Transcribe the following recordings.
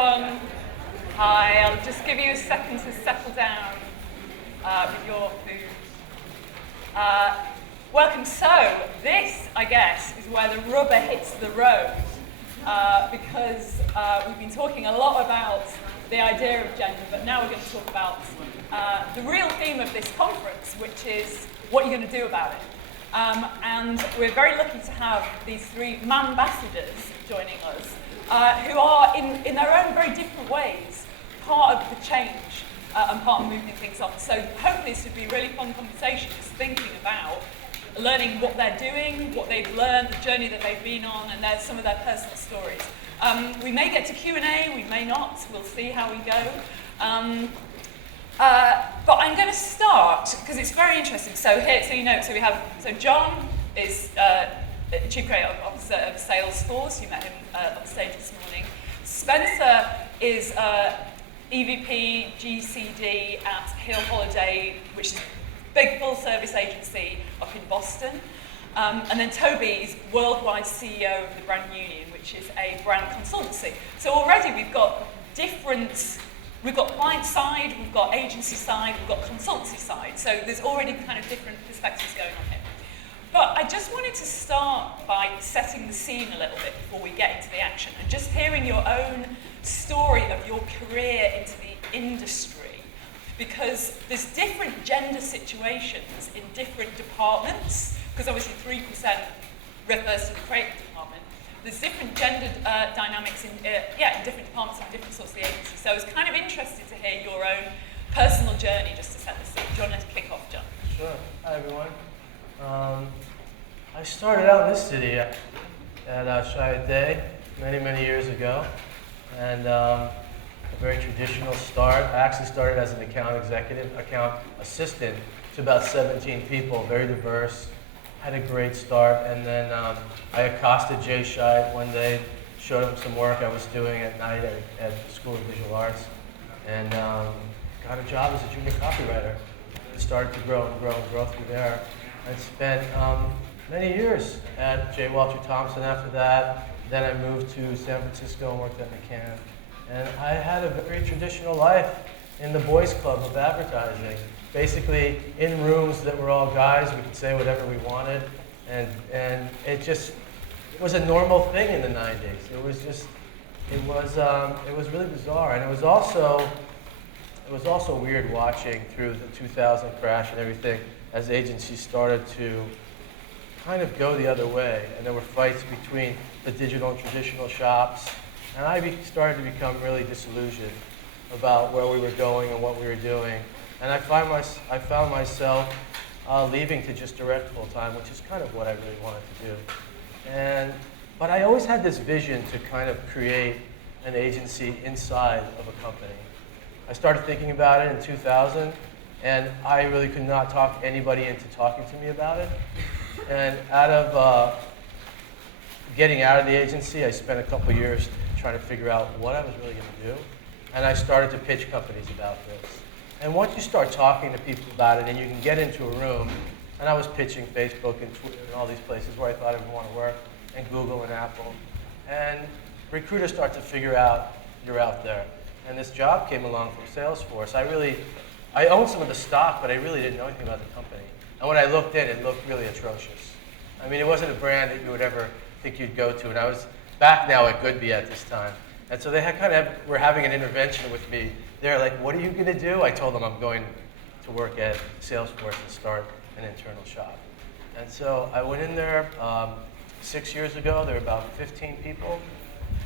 everyone. Hi, I'll just give you a second to settle down with your food. Welcome. So this, I guess, is where the rubber hits the road because we've been talking a lot about the idea of gender, but now we're going to talk about the real theme of this conference, which is what you're going to do about it. And we're very lucky to have these three ambassadors joining us, who are, in their own very different ways, part of the change and part of moving things on. So hopefully this would be a really fun conversation, just thinking about learning what they're doing, what they've learned, the journey that they've been on, and some of their personal stories. We may get to Q&A, we may not. We'll see how we go. But I'm going to start, because it's very interesting. So here, so you know, so John is Chief Creative Officer of Salesforce. You met him on stage this morning. Spencer is EVP GCD at Hill Holiday, which is a big full-service agency up in Boston. And then Toby is worldwide CEO of the Brand Union, which is a brand consultancy. So already we've got client side, we've got agency side, we've got consultancy side. So there's already kind of different perspectives going on here. But I just wanted to start by setting the scene a little bit before we get into the action, and just hearing your own story of your career into the industry, because there's different gender situations in different departments, because obviously 3% refers to the creative department. There's different gender dynamics in different departments and different sorts of the agency. So I was kind of interested to hear your own personal journey, just to set the scene. Do you want to kick off, John? Sure. Hi, everyone. I started out in this city at Chiat Day many years ago, and a very traditional start. I actually started as an account assistant to about 17 people, very diverse. Had a great start, and then I accosted Jay Chiat one day, showed him some work I was doing at night at the School of Visual Arts, and got a job as a junior copywriter. It started to grow through there. I spent many years at J. Walter Thompson after that. Then I moved to San Francisco and worked at McCann. And I had a very traditional life in the boys' club of advertising. Basically, in rooms that were all guys, we could say whatever we wanted, and it was a normal thing in the 90s. It was really bizarre, and it was also weird watching through the 2000 crash and everything as agencies started to kind of go the other way, and there were fights between the digital and traditional shops, and I started to become really disillusioned about where we were going and what we were doing. And I found myself leaving to just direct full-time, which is kind of what I really wanted to do. But I always had this vision to kind of create an agency inside of a company. I started thinking about it in 2000, and I really could not talk anybody into talking to me about it. And getting out of the agency, I spent a couple years trying to figure out what I was really going to do. And I started to pitch companies about this. And once you start talking to people about it and you can get into a room, and I was pitching Facebook and Twitter and all these places where I thought I would want to work, and Google and Apple, and recruiters start to figure out you're out there. And this job came along from Salesforce. I owned some of the stock, but I really didn't know anything about the company. And when I looked in, it looked really atrocious. I mean, it wasn't a brand that you would ever think you'd go to. And I was back now at Goodby at this time. And so they were having an intervention with me. They're like, what are you going to do? I told them I'm going to work at Salesforce and start an internal shop. And so I went in there 6 years ago. There were about 15 people.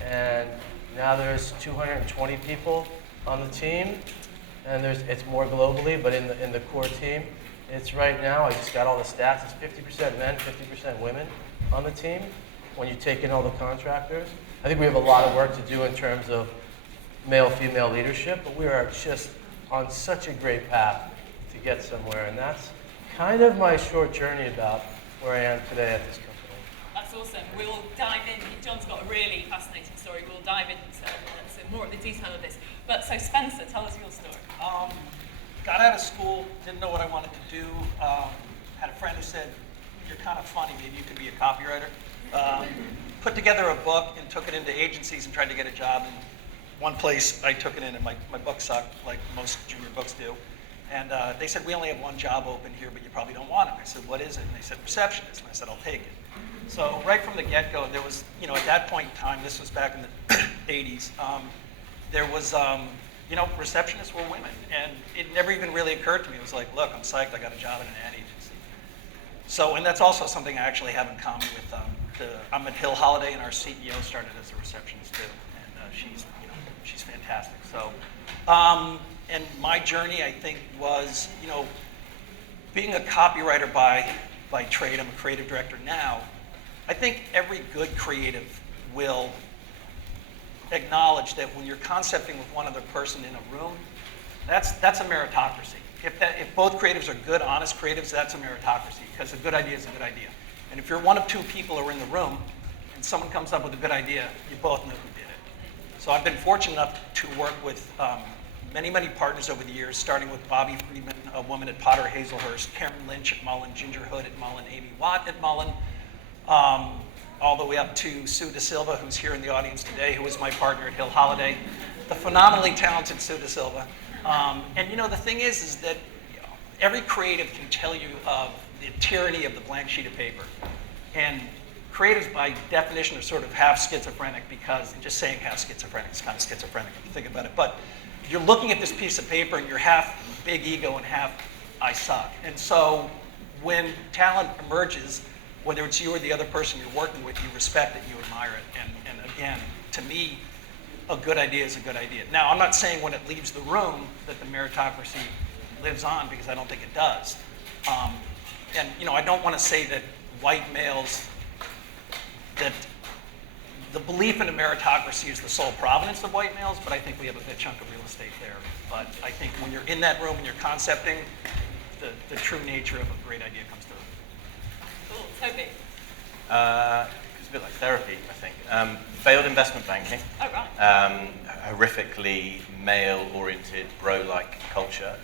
And now there's 220 people on the team. And it's more globally, but in the core team, it's right now, I just got all the stats, it's 50% men, 50% women on the team when you take in all the contractors. I think we have a lot of work to do in terms of male-female leadership, but we are just on such a great path to get somewhere, and that's kind of my short journey about where I am today at this company. That's awesome. We'll dive in. John's got a really fascinating story. We'll dive into more of the detail of this. But so Spencer, tell us your story. Got out of school, didn't know what I wanted to do. Had a friend who said, you're kind of funny, maybe you could be a copywriter. Put together a book and took it into agencies and tried to get a job one place I took it in, and my book sucked, like most junior books do. And they said, we only have one job open here, but you probably don't want it. I said, what is it? And they said, receptionist. And I said, I'll take it. So right from the get-go, there was, at that point in time, this was back in the 80s, there was, receptionists were women. And it never even really occurred to me. It was like, look, I'm psyched, I got a job in an ad agency. So, and that's also something I actually have in common with, I'm at Hill Holiday, and our CEO started as a receptionist too. And she's fantastic. So, and my journey, I think, was, being a copywriter by trade. I'm a creative director now. I think every good creative will acknowledge that when you're concepting with one other person in a room, that's a meritocracy. If both creatives are good, honest creatives, that's a meritocracy, because a good idea is a good idea. And if you're one of two people who are in the room and someone comes up with a good idea, you both know who did it. So I've been fortunate enough to work with many, many partners over the years, starting with Bobby Friedman, a woman at Potter Hazelhurst, Karen Lynch at Mullen, Ginger Hood at Mullen, Amy Watt at Mullen, all the way up to Sue De Silva, who's here in the audience today, who was my partner at Hill Holiday, the phenomenally talented Sue De Silva. And the thing is that every creative can tell you of the tyranny of the blank sheet of paper. And creatives, by definition, are sort of half schizophrenic, because just saying half schizophrenic is kind of schizophrenic if you think about it. But you're looking at this piece of paper and you're half big ego and half I suck. And so when talent emerges, whether it's you or the other person you're working with, you respect it, you admire it. And again, to me, a good idea is a good idea. Now, I'm not saying when it leaves the room that the meritocracy lives on, because I don't think it does. And I don't want to say that white males, that the belief in a meritocracy is the sole provenance of white males, but I think we have a good chunk of real estate there. But I think when you're in that room and you're concepting, the true nature of a great idea comes through. Cool. Toby? It's a bit like therapy, I think. Failed investment banking. Oh, right. Horrifically male-oriented, bro-like culture.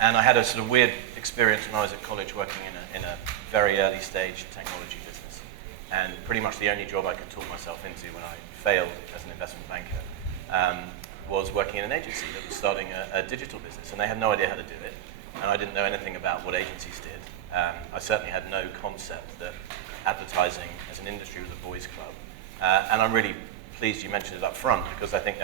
And I had a sort of weird experience when I was at college working in a very early stage technology business. And pretty much the only job I could talk myself into when I failed as an investment banker was working in an agency that was starting a digital business. And they had no idea how to do it. And I didn't know anything about what agencies did. I certainly had no concept that advertising as an industry was a boys' club. And I'm really pleased you mentioned it up front, because I think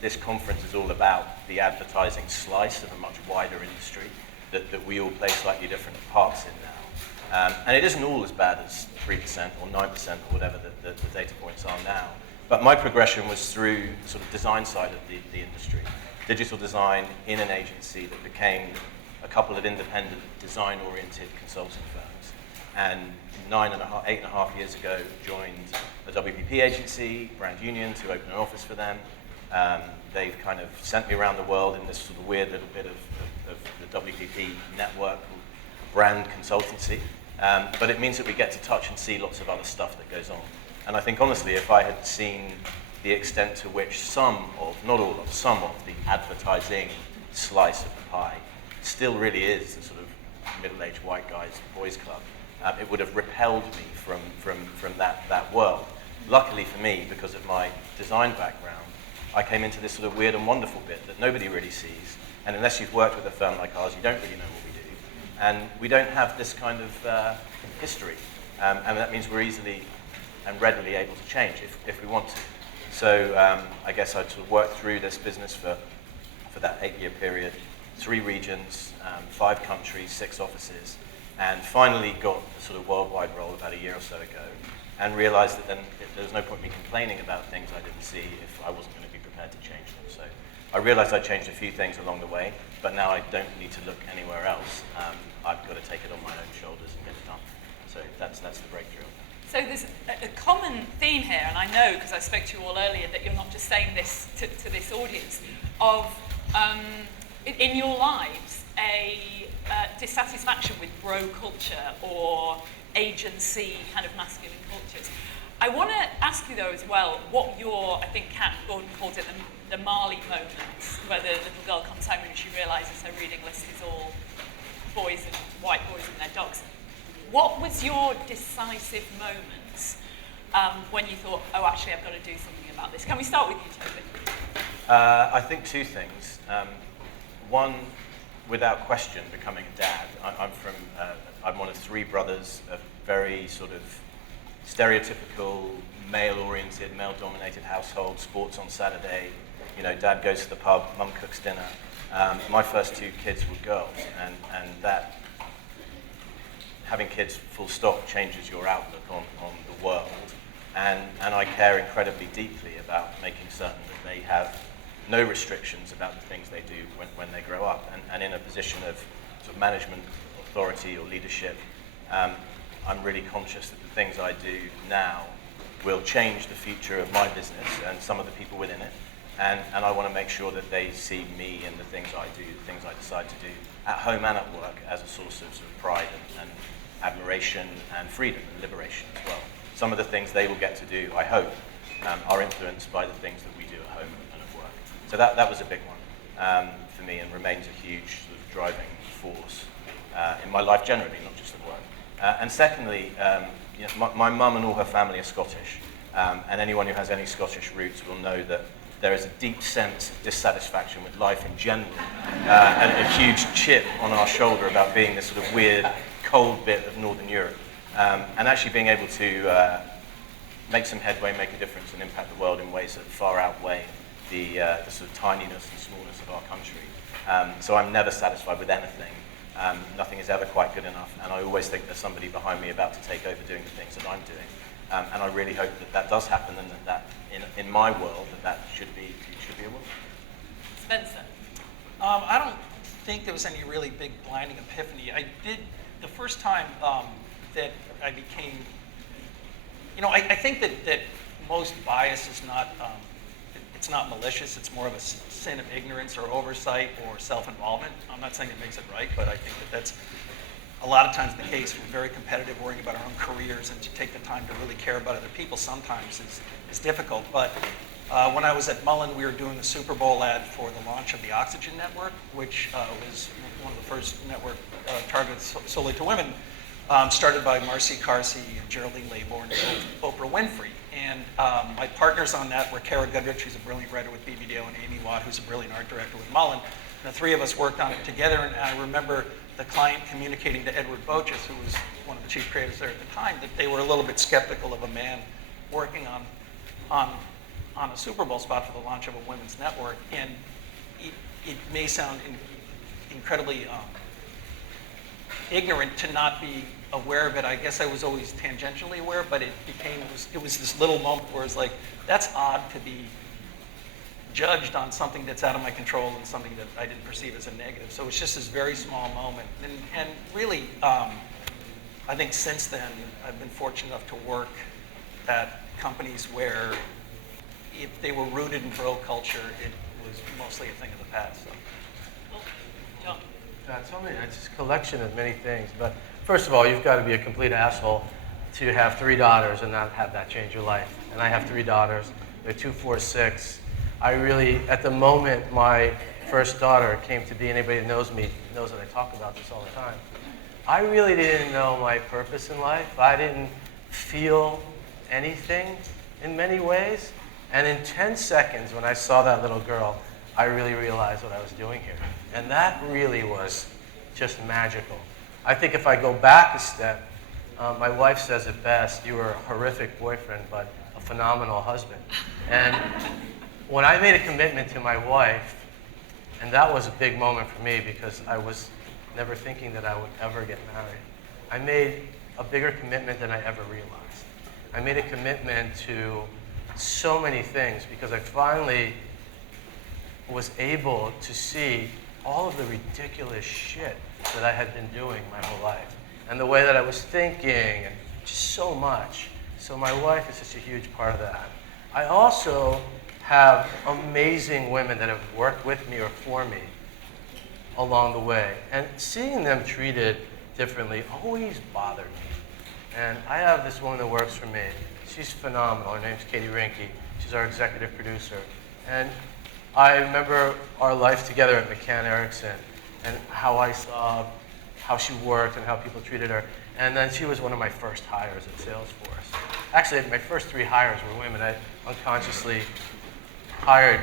this conference is all about the advertising slice of a much wider industry that we all play slightly different parts in now. And it isn't all as bad as 3% or 9% or whatever the data points are now. But my progression was through the sort of design side of the industry. Digital design in an agency that became a couple of independent design-oriented consulting firms. And 8.5 years ago, joined a WPP agency, Brand Union, to open an office for them. They've kind of sent me around the world in this sort of weird little bit of the WPP network, brand consultancy. But it means that we get to touch and see lots of other stuff that goes on. And I think, honestly, if I had seen the extent to which some of the advertising slice of the pie still really is the sort of middle-aged white guys boys club, it would have repelled me from that world. Luckily for me, because of my design background, I came into this sort of weird and wonderful bit that nobody really sees. And unless you've worked with a firm like ours, you don't really know what we do. And we don't have this kind of history. And that means we're easily and readily able to change if we want to. So I guess I'd sort of worked through this business for that 8-year period, 3 regions, 5 countries, 6 offices, and finally got a sort of worldwide role about a year or so ago, and realized that then there was no point me complaining about things I didn't see if I wasn't going to be prepared to change them. So I realized I changed a few things along the way, but now I don't need to look anywhere else. I've got to take it on my own shoulders and get it done. So that's the breakthrough. So there's a common theme here, and I know because I spoke to you all earlier that you're not just saying this to this audience, of in your lives a dissatisfaction with bro culture or agency kind of masculine cultures. I want to ask you though as well what your, I think Kat Gordon calls it the Marley moments, where the little girl comes home and she realises her reading list is all boys and white boys and their dogs. What was your decisive moments when you thought, oh, actually, I've got to do something about about this? Can we start with you, Toby? I think two things. One, without question, becoming a dad. I'm one of three brothers, a very sort of stereotypical male-oriented, male-dominated household, sports on Saturday. You know, dad goes to the pub, mum cooks dinner. My first two kids were girls, and that, having kids full stop, changes your outlook on the world. And I care incredibly deeply about making certain that they have no restrictions about the things they do when they grow up. And in a position of sort of management, authority, or leadership, I'm really conscious that the things I do now will change the future of my business and some of the people within it. And I want to make sure that they see me and the things I do, the things I decide to do at home and at work as a source of sort of pride and admiration and freedom and liberation as well. Some of the things they will get to do, I hope, are influenced by the things that we do at home and at work. So that was a big one for me, and remains a huge sort of driving force in my life generally, not just at work. And secondly, you know, my mum and all her family are Scottish, and anyone who has any Scottish roots will know that there is a deep sense of dissatisfaction with life in general, and a huge chip on our shoulder about being this sort of weird, cold bit of Northern Europe. And actually being able to make some headway, make a difference, and impact the world in ways that far outweigh the sort of tininess and smallness of our country. So I'm never satisfied with anything. Nothing is ever quite good enough, and I always think there's somebody behind me about to take over doing the things that I'm doing. And I really hope that does happen, and that in my world, that should be a woman. Spencer? I don't think there was any really big blinding epiphany. I did, the first time that I became, you know, I think that most bias is not, it's not malicious, it's more of a sin of ignorance or oversight or self-involvement. I'm not saying it makes it right, but I think that that's a lot of times the case. We're very competitive, worrying about our own careers, and to take the time to really care about other people sometimes is difficult. But when I was at Mullen, we were doing a Super Bowl ad for the launch of the Oxygen Network, which was one of the first network targeted solely to women, started by Marcy Carsey and Geraldine Laybourne and Oprah Winfrey. And my partners on that were Kara Goodrich, who's a brilliant writer with BBDO, and Amy Watt, who's a brilliant art director with Mullen. And the three of us worked on it together, and I remember the client communicating to Edward Boches, who was one of the chief creatives there at the time, that they were a little bit skeptical of a man working on a Super Bowl spot for the launch of a women's network. And it may sound incredibly ignorant to not be aware of it. I guess I was always tangentially aware, but it was this little moment where it's like, that's odd to be judged on something that's out of my control and something that I didn't perceive as a negative. So it's just this very small moment. And really, I think since then, I've been fortunate enough to work at companies where if they were rooted in bro culture, it was mostly a thing of the past. So. John? It's just a collection of many things. But first of all, you've got to be a complete asshole to have 3 daughters and not have that change your life. And I have 3 daughters. They're 2, 4, 6. I really, at the moment my first daughter came to be, anybody that knows me knows that I talk about this all the time. I really didn't know my purpose in life. I didn't feel anything in many ways. And in 10 seconds, when I saw that little girl, I really realized what I was doing here. And that really was just magical. I think if I go back a step, my wife says it best, you were a horrific boyfriend, but a phenomenal husband. And when I made a commitment to my wife, and that was a big moment for me because I was never thinking that I would ever get married, I made a bigger commitment than I ever realized. I made a commitment to so many things because I finally was able to see all of the ridiculous shit that I had been doing my whole life and the way that I was thinking and just so much. So my wife is such a huge part of that. I also have amazing women that have worked with me or for me along the way. And seeing them treated differently always bothered me. And I have this woman that works for me. She's phenomenal. Her name's Katie Rinke. She's our executive producer. And I remember our life together at McCann Erickson and how I saw how she worked and how people treated her. And then she was one of my first hires at Salesforce. actually, my first 3 hires were women. I unconsciously hired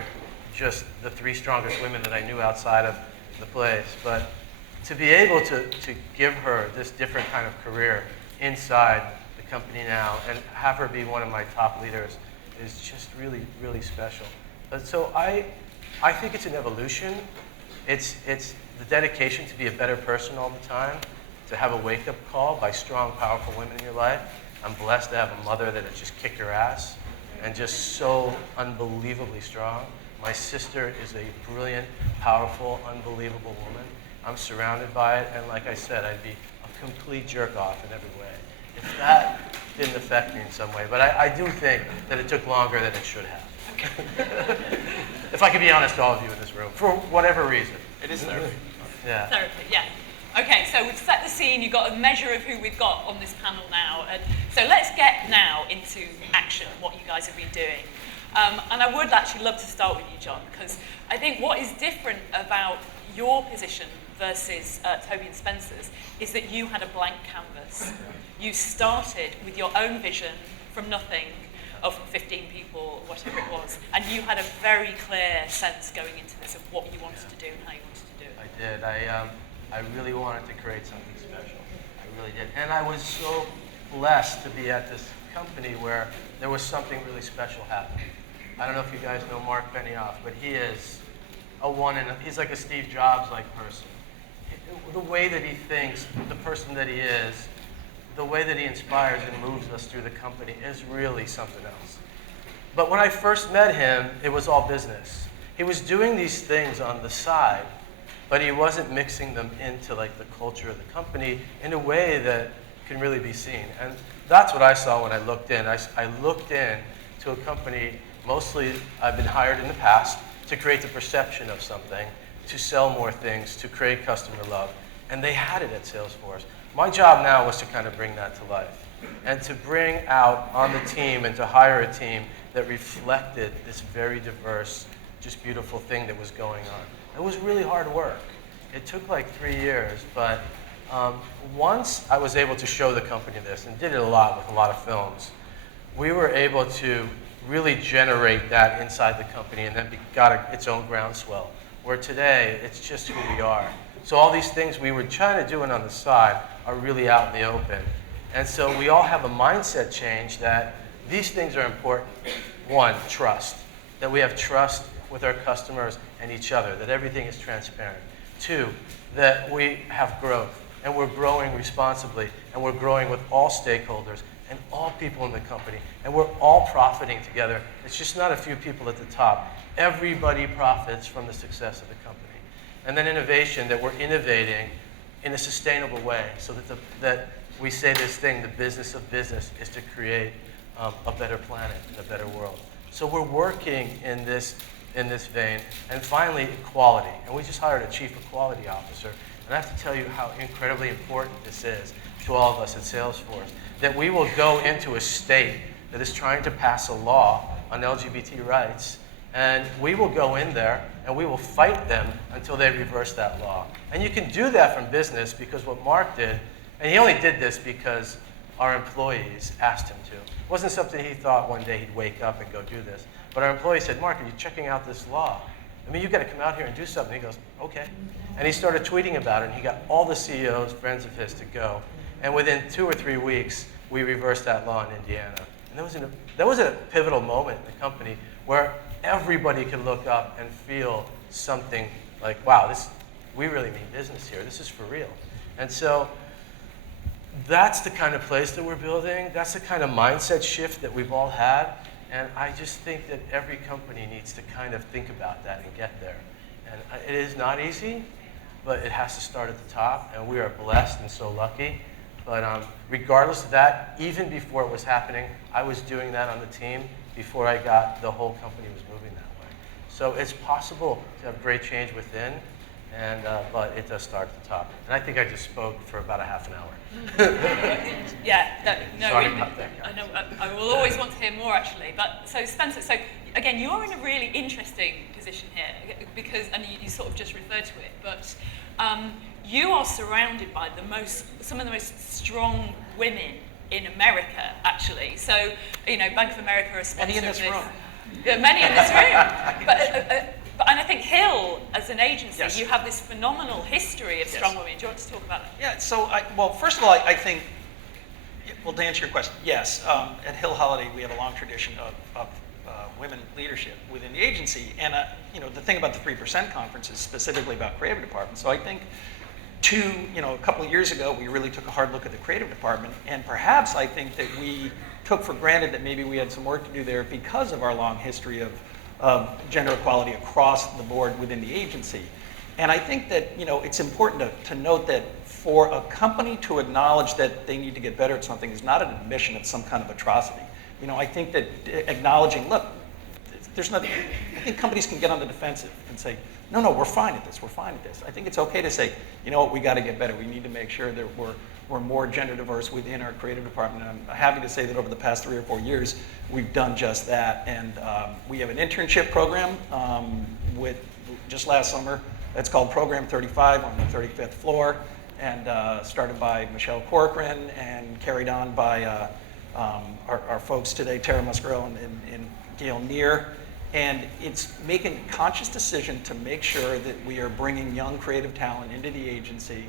just the 3 strongest women that I knew outside of the place. But to be able to give her this different kind of career inside the company now and have her be one of my top leaders is just really, really special. But so I think it's an evolution. It's the dedication to be a better person all the time, to have a wake-up call by strong, powerful women in your life. I'm blessed to have a mother that has just kicked her ass and just so unbelievably strong. My sister is a brilliant, powerful, unbelievable woman. I'm surrounded by it, and like I said, I'd be a complete jerk-off in every way if that didn't affect me in some way. But I do think that it took longer than it should have. Okay. If I could be honest to all of you in this room, for whatever reason. It is therapy. Yeah. Therapy, yeah. Okay, so we've set the scene, you've got a measure of who we've got on this panel now. So let's get now into action, what you guys have been doing. And I would actually love to start with you, John, because I think what is different about your position versus Toby and Spencer's is that you had a blank canvas. You started with your own vision from nothing of 15 people, whatever it was, and you had a very clear sense going into this of what you wanted to do and how you wanted to do it. I did. I really wanted to create something special. I really did. And I was so blessed to be at this company where there was something really special happening. I don't know if you guys know Mark Benioff, but he is he's like a Steve Jobs-like person. The way that he thinks, the person that he is, the way that he inspires and moves us through the company is really something else. But when I first met him, it was all business. He was doing these things on the side, but he wasn't mixing them into like the culture of the company in a way that can really be seen. And that's what I saw when I looked in. I looked in to a company, mostly I've been hired in the past, to create the perception of something, to sell more things, to create customer love. And they had it at Salesforce. My job now was to kind of bring that to life and to bring out on the team and to hire a team that reflected this very diverse, just beautiful thing that was going on. It was really hard work. It took like 3 years, but once I was able to show the company this, and did it a lot with a lot of films, we were able to really generate that inside the company, and then got its own groundswell, where today it's just who we are. So all these things we were trying to do on the side are really out in the open. And so we all have a mindset change that these things are important. 1, trust. That we have trust with our customers and each other, that everything is transparent. 2, that we have growth, and we're growing responsibly, and we're growing with all stakeholders and all people in the company, and we're all profiting together. It's just not a few people at the top. Everybody profits from the success of the company. And then innovation, that we're innovating in a sustainable way, so that we say this thing, the business of business is to create a better planet and a better world. So we're working in this vein. And finally, equality. And we just hired a chief equality officer. And I have to tell you how incredibly important this is to all of us at Salesforce, that we will go into a state that is trying to pass a law on LGBT rights, and we will go in there and we will fight them until they reverse that law. And you can do that from business, because what Mark did, and he only did this because our employees asked him to. It wasn't something he thought one day he'd wake up and go do this. But our employees said, Mark, are you checking out this law? I mean, you've got to come out here and do something. He goes, okay. And he started tweeting about it, and he got all the CEOs, friends of his, to go. And within 2 or 3 weeks, we reversed that law in Indiana. And that was a pivotal moment in the company where everybody could look up and feel something like, wow, we really mean business here. This is for real. And so that's the kind of place that we're building. That's the kind of mindset shift that we've all had. And I just think that every company needs to kind of think about that and get there. And it is not easy, but it has to start at the top. And we are blessed and so lucky. But regardless of that, even before it was happening, I was doing that on the team before I got the whole company was moving that way. So it's possible to have great change within, but it does start at the top. And I think I just spoke for about a half an hour. Yeah, Sorry about that, guys. I know. I will always want to hear more, actually. But so Spencer, so again, you're in a really interesting position here because, and you sort of just referred to it, but you are surrounded by some of the most strong women in America, actually. So, you know, Bank of America are sponsoring Many in this room. Many in this room. But and I think Hill, as an agency, Yes. you have this phenomenal history of Yes. strong women. Do you want to talk about that? Yeah, so, well, first of all, I think, well, to answer your question, yes, at Hill Holiday, we have a long tradition of women leadership within the agency. And, you know, the thing about the 3% conference is specifically about creative department. So I think a couple of years ago, we really took a hard look at the creative department. And perhaps I think that we took for granted that maybe we had some work to do there because of our long history of gender equality across the board within the agency. And I think that, you know, it's important to note that for a company to acknowledge that they need to get better at something is not an admission of some kind of atrocity. You know, I think that acknowledging, look, there's nothing, I think companies can get on the defensive and say, no, we're fine at this, we're fine at this. I think it's okay to say, you know what, we got to get better. We need to make sure that we're more gender diverse within our creative department. And I'm happy to say that over the past 3 or 4 years, we've done just that. And we have an internship program with just last summer. It's called Program 35 on the 35th floor, and started by Michelle Corcoran and carried on by our folks today, Tara Musgrove and Gail Neer. And it's making a conscious decision to make sure that we are bringing young creative talent into the agency,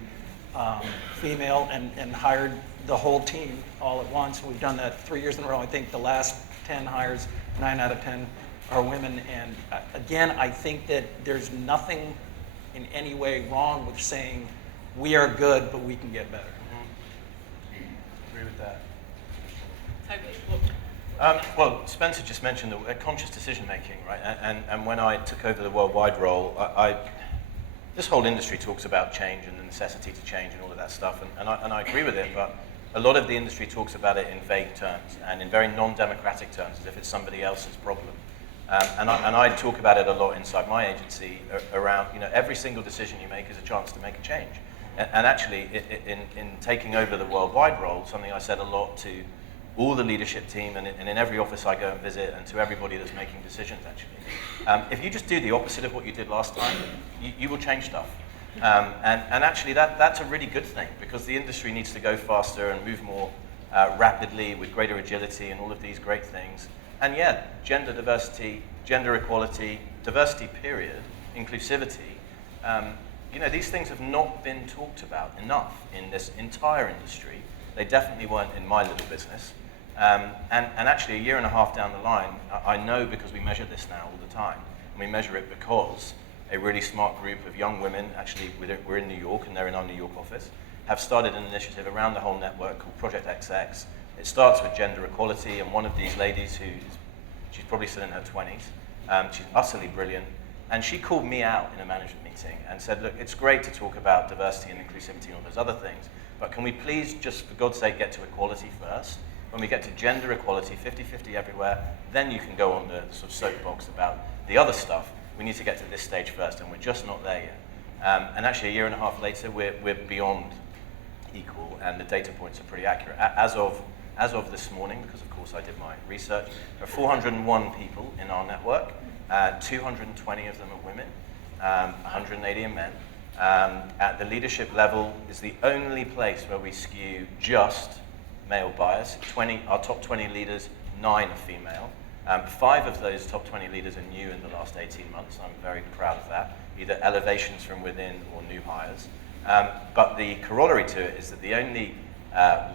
female, and hired the whole team all at once. We've done that 3 years in a row. I think the last 10 hires, 9 out of 10 are women. And again, I think that there's nothing in any way wrong with saying we are good, but we can get better. Agree with that. Toby, Well, Spencer just mentioned the conscious decision making, right? And when I took over the worldwide role, this whole industry talks about change and the necessity to change and all of that stuff, and I agree with it, but a lot of the industry talks about it in vague terms and in very non-democratic terms, as if it's somebody else's problem. And I talk about it a lot inside my agency around, you know, every single decision you make is a chance to make a change. And actually, in taking over the worldwide role, something I said a lot to all the leadership team and in every office I go and visit, and to everybody that's making decisions, actually. If you just do the opposite of what you did last time, you will change stuff. And actually, that's a really good thing, because the industry needs to go faster and move more rapidly with greater agility and all of these great things. And yeah, gender diversity, gender equality, diversity period, inclusivity, you know, these things have not been talked about enough in this entire industry. They definitely weren't in my little business. And actually, a year and a half down the line, I know, because we measure this now all the time. And we measure it because a really smart group of young women, actually, we're in New York, and they're in our New York office, have started an initiative around the whole network called Project XX. It starts with gender equality, and one of these ladies, she's probably still in her 20s, she's utterly brilliant, and she called me out in a management meeting and said, look, it's great to talk about diversity and inclusivity and all those other things, but can we please just, for God's sake, get to equality first? When we get to gender equality, 50-50 everywhere, then you can go on the sort of soapbox about the other stuff. We need to get to this stage first, and we're just not there yet. And actually, a year and a half later, we're beyond equal, and the data points are pretty accurate. As of this morning, because of course I did my research, there are 401 people in our network. 220 of them are women, 180 are men. At the leadership level is the only place where we skew just male bias. Our top 20 leaders, 9 are female. 5 of those top 20 leaders are new in the last 18 months. I'm very proud of that, either elevations from within or new hires. But the corollary to it is that the only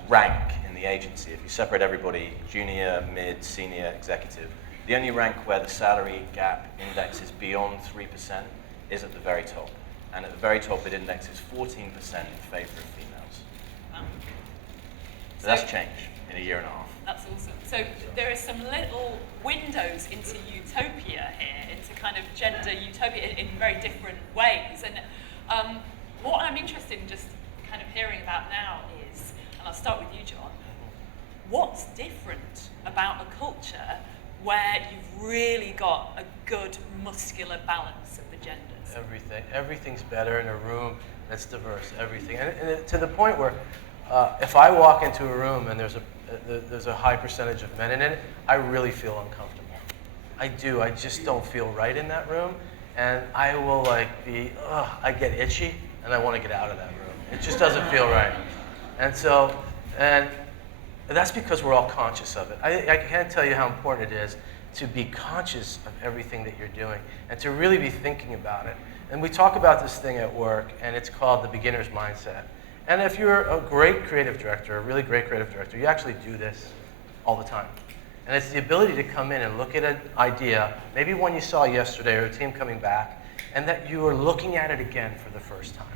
rank in the agency, if you separate everybody, junior, mid, senior, executive, the only rank where the salary gap index is beyond 3% is at the very top. And at the very top, it indexes 14% in favor of females. So that's change in a year and a half. that's awesome. So there are some little windows into utopia here, into kind of gender utopia in very different ways. And what I'm interested in just kind of hearing about now is, and I'll start with you, John, what's different about a culture where you've really got a good muscular balance of the genders? Everything's better in a room that's diverse. Everything, and to the point where if I walk into a room and there's a high percentage of men in it, I really feel uncomfortable. I do. I just don't feel right in that room, and I will I get itchy and I want to get out of that room. It just doesn't feel right. And so, and that's because we're all conscious of it. I can't tell you how important it is to be conscious of everything that you're doing and to really be thinking about it. And we talk about this thing at work, and it's called the beginner's mindset. And if you're a great creative director, a really great creative director, you actually do this all the time. And it's the ability to come in and look at an idea, maybe one you saw yesterday or a team coming back, and that you are looking at it again for the first time.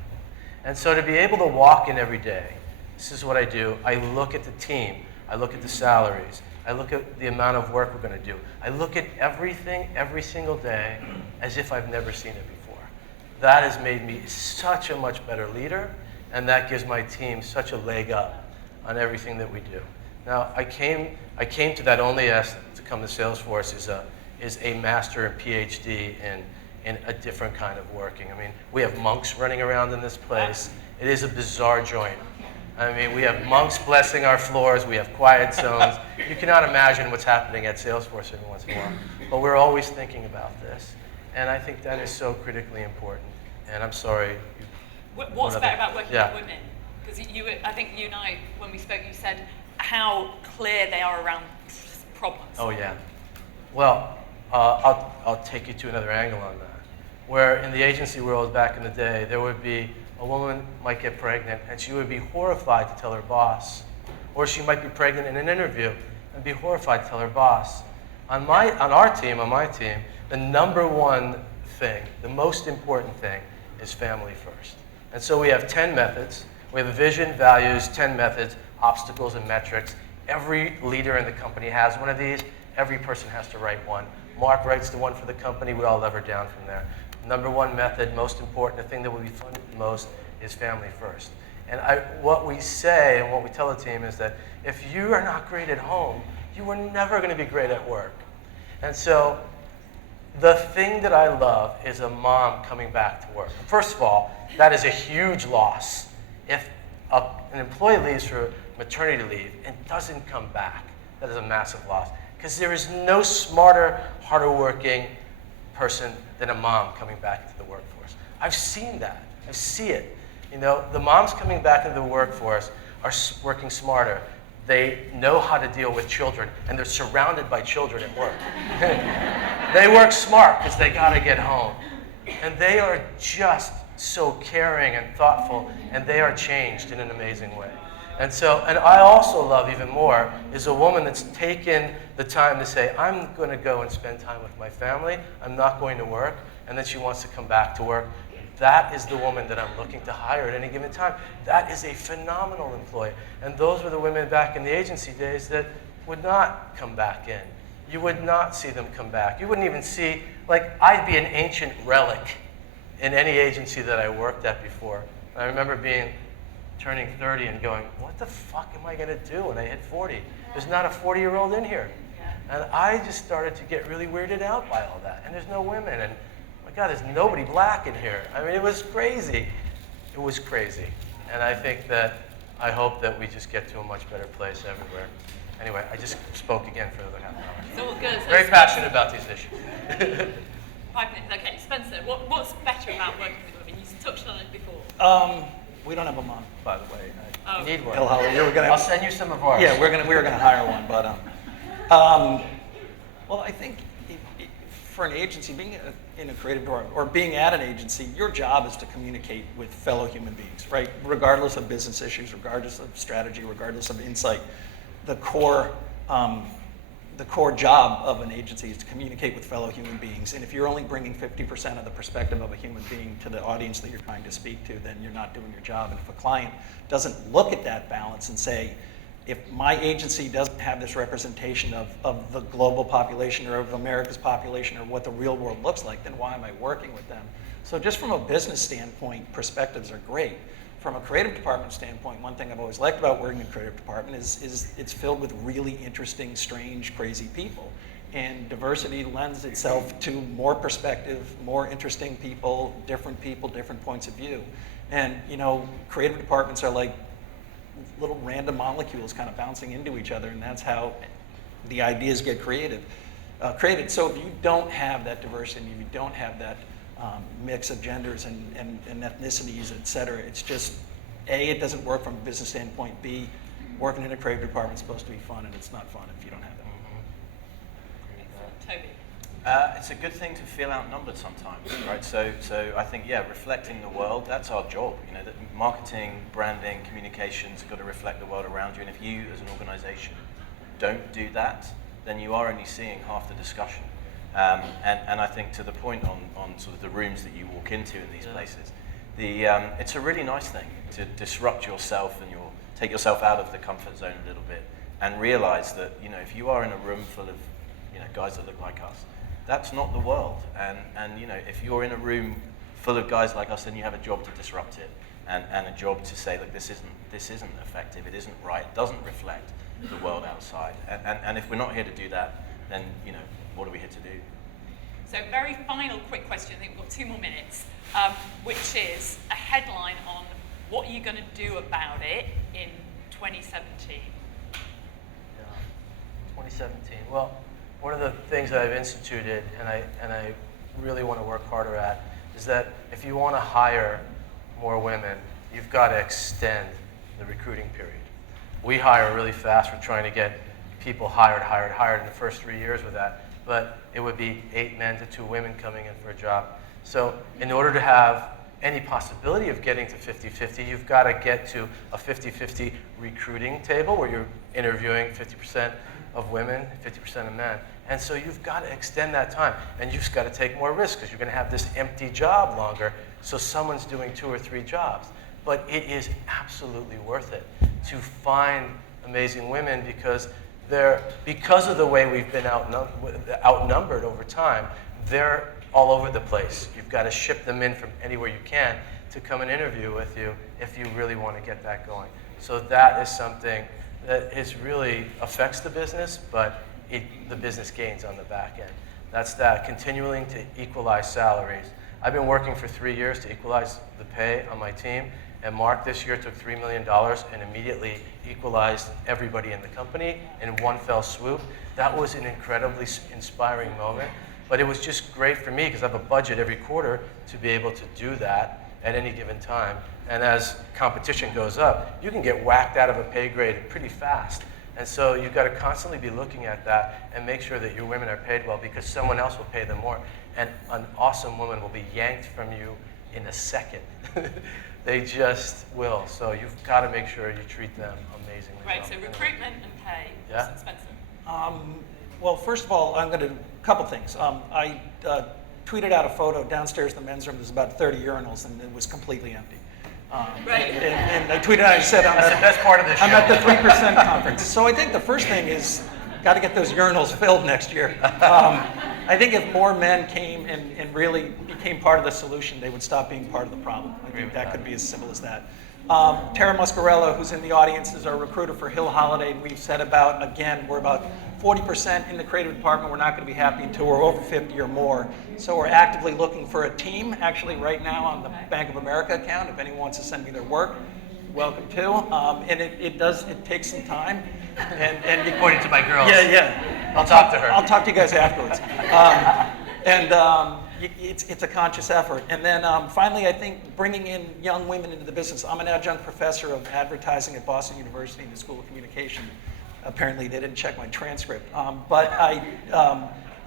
And so to be able to walk in every day, this is what I do. I look at the team. I look at the salaries. I look at the amount of work we're going to do. I look at everything every single day as if I've never seen it before. That has made me such a much better leader, and that gives my team such a leg up on everything that we do. Now, I came to that only to come to Salesforce is a master and PhD in a different kind of working. I mean, we have monks running around in this place. It is a bizarre joint. I mean, we have monks blessing our floors. We have quiet zones. You cannot imagine what's happening at Salesforce every once in a while. But we're always thinking about this. And I think that is so critically important. And I'm sorry. What's better about working with women? Because I think you and I, when we spoke, you said how clear they are around problems. Oh, yeah. Well, I'll take you to another angle on that. Where in the agency world back in the day, there would be a woman might get pregnant, and she would be horrified to tell her boss. Or she might be pregnant in an interview and be horrified to tell her boss. On my team, the number one thing, the most important thing, is family first. And so we have 10 methods. We have a vision, values, 10 methods, obstacles, and metrics. Every leader in the company has one of these. Every person has to write one. Mark writes the one for the company. We all lever down from there. Number one method, most important, the thing that will be funded the most is family first. And what we say and what we tell the team is that if you are not great at home, you are never going to be great at work. And so the thing that I love is a mom coming back to work. First of all, that is a huge loss. If an employee leaves for maternity leave and doesn't come back, that is a massive loss. Because there is no smarter, harder working person than a mom coming back into the workforce. I've seen that. I see it. You know, the moms coming back into the workforce are working smarter. They know how to deal with children, and they're surrounded by children at work. They work smart because they got to get home. And they are just so caring and thoughtful, and they are changed in an amazing way. And I also love even more is a woman that's taken the time to say, I'm going to go and spend time with my family. I'm not going to work. And then she wants to come back to work. That is the woman that I'm looking to hire at any given time. That is a phenomenal employee. And those were the women back in the agency days that would not come back in. You would not see them come back. You wouldn't even see, like, I'd be an ancient relic in any agency that I worked at before. I remember turning 30 and going, what the fuck am I going to do when I hit 40? There's not a 40-year-old in here. And I just started to get really weirded out by all that. And there's no women. And my God, there's nobody black in here. I mean, it was crazy. It was crazy. And I think I hope that we just get to a much better place everywhere. Anyway, I just spoke again for another half an hour. It's all good. Very passionate about these issues. 5 minutes. Okay, Spencer, what's better about working with women? You touched on it before. We don't have a mom, by the way. You need one. I'll send you some of ours. Yeah, we were gonna hire one, but well, I think for an agency, being in a creative department or being at an agency, your job is to communicate with fellow human beings, right? Regardless of business issues, regardless of strategy, regardless of insight, the core job of an agency is to communicate with fellow human beings. And if you're only bringing 50% of the perspective of a human being to the audience that you're trying to speak to, then you're not doing your job. And if a client doesn't look at that balance and say, if my agency doesn't have this representation of the global population or of America's population or what the real world looks like, then why am I working with them? So just from a business standpoint, perspectives are great. From a creative department standpoint, one thing I've always liked about working in a creative department is it's filled with really interesting, strange, crazy people. And diversity lends itself to more perspective, more interesting people, different points of view. And you know, creative departments are like little random molecules kind of bouncing into each other, and that's how the ideas get created. So if you don't have that diversity, if you don't have that mix of genders and ethnicities, et cetera, it's just, A, it doesn't work from a business standpoint, B, working in a creative department is supposed to be fun, and it's not fun if you don't have it. Toby. It's a good thing to feel outnumbered sometimes, right? So I think, yeah, reflecting the world, that's our job. You know, that marketing, branding, communications have got to reflect the world around you. And if you, as an organization, don't do that, then you are only seeing half the discussion. And I think to the point on sort of the rooms that you walk into in these places, it's a really nice thing to disrupt yourself and take yourself out of the comfort zone a little bit and realize that, you know, if you are in a room full of, you know, guys that look like us, that's not the world. And you know, if you're in a room full of guys like us, then you have a job to disrupt it and a job to say, look, this isn't effective, it isn't right, it doesn't reflect the world outside. And if we're not here to do that, then, you know, what are we here to do? So very final quick question, I think we've got 2 more minutes, which is a headline on what you're going to do about it in 2017. 2017. Well, one of the things that I've instituted, and I really want to work harder at, is that if you want to hire more women, you've got to extend the recruiting period. We hire really fast. We're trying to get people hired in the first 3 years with that. But it would be 8 men to 2 women coming in for a job. So in order to have any possibility of getting to 50-50, you've got to get to a 50-50 recruiting table where you're interviewing 50% of women, 50% of men. And so you've got to extend that time. And you've just got to take more risks because you're going to have this empty job longer. So someone's doing 2 or 3 jobs. But it is absolutely worth it to find amazing women because of the way we've been outnumbered over time, they're all over the place. You've got to ship them in from anywhere you can to come and interview with you if you really want to get that going. So that is something that really affects the business, but the business gains on the back end. That's that, continuing to equalize salaries. I've been working for 3 years to equalize the pay on my team, and Mark this year took $3 million and immediately equalized everybody in the company in one fell swoop. That was an incredibly inspiring moment, but it was just great for me because I have a budget every quarter to be able to do that at any given time. And as competition goes up, you can get whacked out of a pay grade pretty fast. And so you've got to constantly be looking at that and make sure that your women are paid well because someone else will pay them more. And an awesome woman will be yanked from you in a second. They just will. So you've got to make sure you treat them amazingly Right, well. so recruitment and pay. Yeah. What's expensive? Well, first of all, I'm going to do a couple things. I tweeted out a photo downstairs in the men's room. There's about 30 urinals, and it was completely empty. Right. And I tweeted out, I said, I'm That's the best part of this show. at the 3% conference. So I think the first thing is, got to get those urinals filled next year. I think if more men came and really became part of the solution, they would stop being part of the problem. I think that could be as simple as that. Tara Muscarella, who's in the audience, is our recruiter for Hill Holiday. We've said we're about 40% in the creative department. We're not going to be happy until we're over 50 or more. So we're actively looking for a team, actually right now on the Bank of America account. If anyone wants to send me their work, welcome to. And it takes some time. And You're pointing to my girls. Yeah. I'll talk to her. I'll talk to you guys afterwards. It's a conscious effort. And then finally, I think bringing in young women into the business. I'm an adjunct professor of advertising at Boston University in the School of Communication. Apparently, they didn't check my transcript. But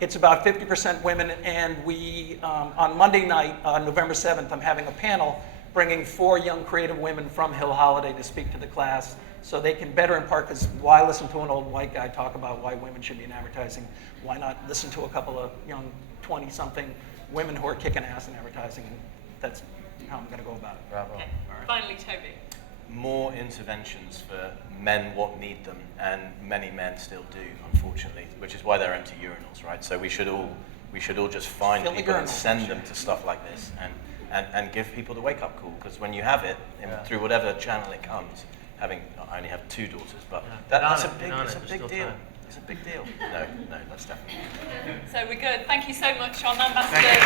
it's about 50% women. And we, on Monday night, on November 7th, I'm having a panel bringing 4 young creative women from Hill Holiday to speak to the class so they can better impart, because why listen to an old white guy talk about why women should be in advertising? Why not listen to a couple of young 20-something women who are kicking ass in advertising? And that's how I'm going to go about it. Bravo. Okay. Finally, Toby. More interventions for men what need them, and many men still do, unfortunately, which is why they're empty urinals, right? So we should all just find Fill the people and urinals. send them to stuff like this, and give people the wake-up call, because when you have it, through whatever channel it comes, I only have 2 daughters, but that's a big deal. It's a big deal. No, that's definitely. So we're good. Thank you so much, our ambassadors.